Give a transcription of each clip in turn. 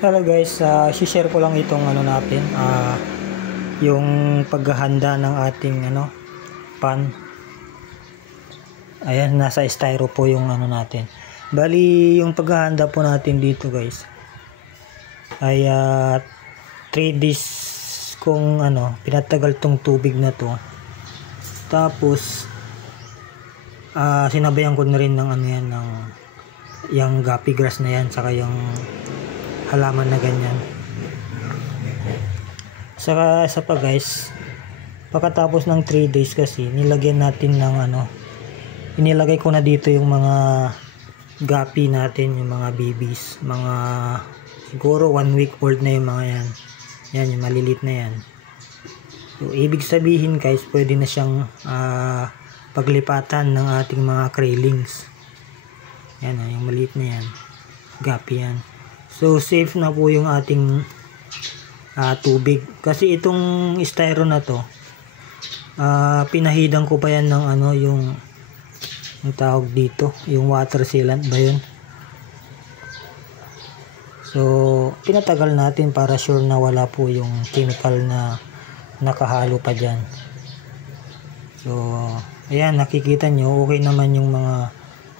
Hello guys, share ko lang itong natin, yung paghahanda ng ating pan. Ayan, nasa styro po yung natin. Bali, yung paghahanda po natin dito guys ay 3 days kung pinatagal tong tubig na to. Tapos sinabayan ko na rin ng ng yung guppy grass na yan, saka yung halaman na ganyan. Saka isa pa guys, pagkatapos ng 3 days kasi nilagyan natin ng inilagay ko na dito yung mga guppy natin, yung mga babies, mga siguro 1 week old na yung mga yan yung malilit na yan. So ibig sabihin guys, pwede na siyang paglipatan ng ating mga craylings. Yan yung maliit na yan, guppy yan. So safe na po yung ating tubig, kasi itong styro na to pinahidan ko pa yan ng yung tawag dito, yung water sealant ba yun. So pinatagal natin para sure na wala po yung chemical na nakahalo pa dyan. So ayan, nakikita nyo okay naman yung mga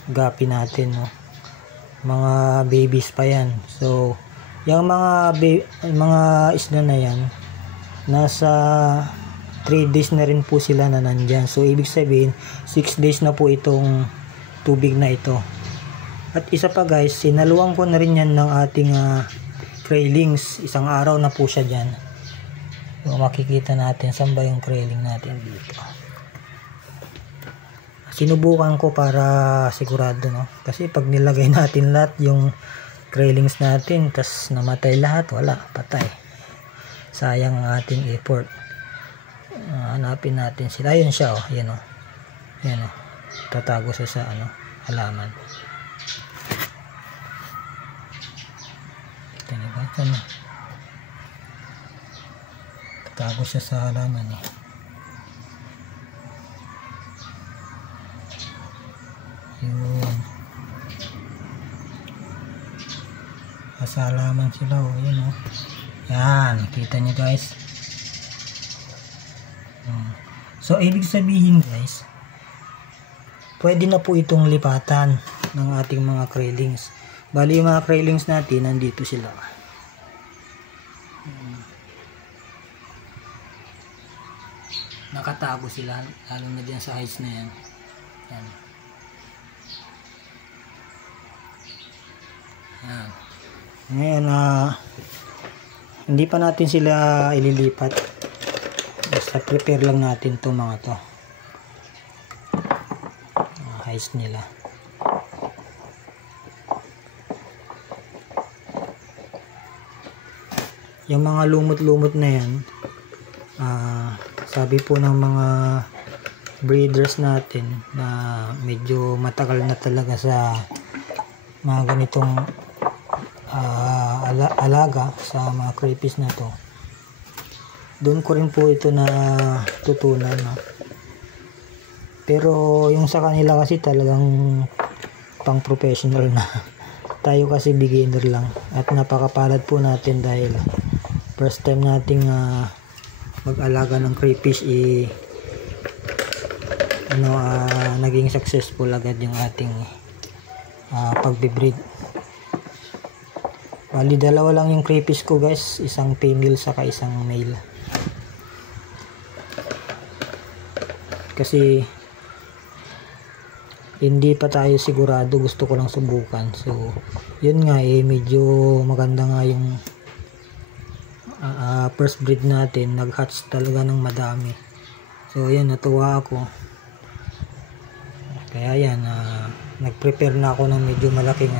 guppy natin, no? Mga babies pa yan. So yung mga isda na yan, nasa 3 days na rin po sila na nandyan. So ibig sabihin 6 days na po itong tubig na ito. At isa pa guys, sinaluan ko na rin yan ng ating craylings. Isang araw na po siya dyan. So makikita natin saan ba yung crayling natin dito. Sinubukan ko para sigurado, no? Kasi pag nilagay natin lahat yung craylings natin, tas namatay lahat, wala, patay. Sayang ang ating effort. Hanapin natin sila. Ayun siya, oh. Yan, oh. Yan, oh. Tatago siya sa halaman. Kita niyo ba? Tatago siya sa halaman, eh. Yun. Sa halaman sila, oh. Yan, oh. Yan, kita nyo guys. So ibig sabihin guys, pwede na po itong lipatan ng ating mga craylings. Bali yung mga craylings natin, nandito sila. Nakatago sila, lalo na dyan sa heights na yan. Yan. Yan. Ngayon, hindi pa natin sila ililipat. Basta prepare lang natin to mga to. Heights nila. Yung mga lumot-lumot na yan, sabi po ng mga breeders natin na medyo matagal na talaga sa mga ganitong alaga sa mga crayfish na to. Doon ko rin po ito na tutunan, no? Pero yung sa kanila kasi talagang pang professional na. Tayo kasi beginner lang, at napakapalad po natin dahil first time nating mag-alaga ng crayfish, naging successful agad yung ating pagbe-breed. Bali dalawa lang yung crayfish ko guys, isang female saka isang male. Kasi hindi pa tayo sigurado, gusto ko lang subukan. So yun nga, medyo maganda nga yung first breed natin, nag-hatch talaga ng madami. So yan, natuwa ako. Kaya yan, nag-prepare na ako ng medyo malaking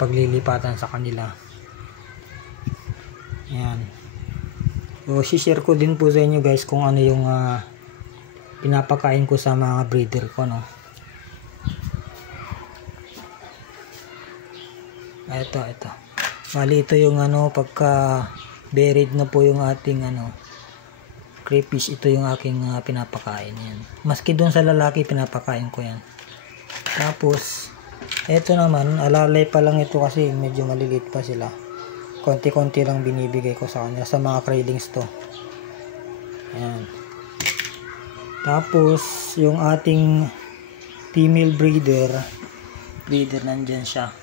paglilipatan sa kanila. Ayan. So share ko din po sa inyo guys kung ano yung pinapakain ko sa mga breeder ko, no. Ito. Bali ito yung pagka buried na po yung ating crayfish, ito yung aking pinapakain yan. Maski doon sa lalaki pinapakain ko yan. Tapos Ito naman, alalay pa lang ito kasi medyo maliliit pa sila. Konti-konti lang binibigay ko sa kanila sa mga krylings to. Ayan. Tapos, yung ating female breeder nandyan siya.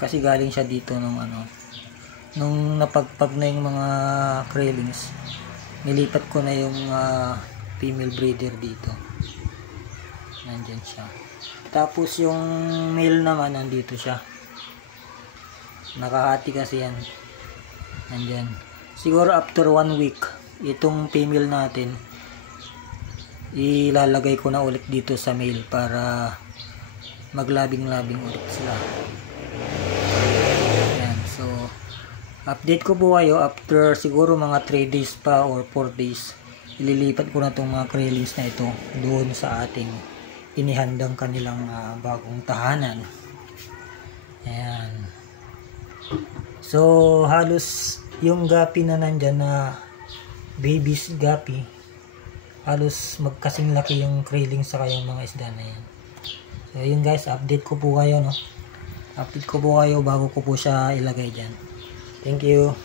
Kasi galing siya dito nung napagpag na yung mga krylings, nilipat ko na yung female breeder dito. Nandyan siya. Tapos yung male naman nandito siya. Nakahati kasi yan. Nandyan. Siguro after 1 week, itong female natin, ilalagay ko na ulit dito sa male para maglabing-labing ulit sila. Ayan. So, update ko po kayo after siguro mga 3 days pa or 4 days. Ililipat ko na itong mga krylings na ito doon sa ating inihandang kanilang bagong tahanan. Ayan. So, halos yung gapi na nandyan na babies gapi, halos magkasing laki yung krylings sa kayong mga isda na yan. So, yun guys, update ko po kayo, no? Update ko po kayo bago ko po siya ilagay dyan. Thank you.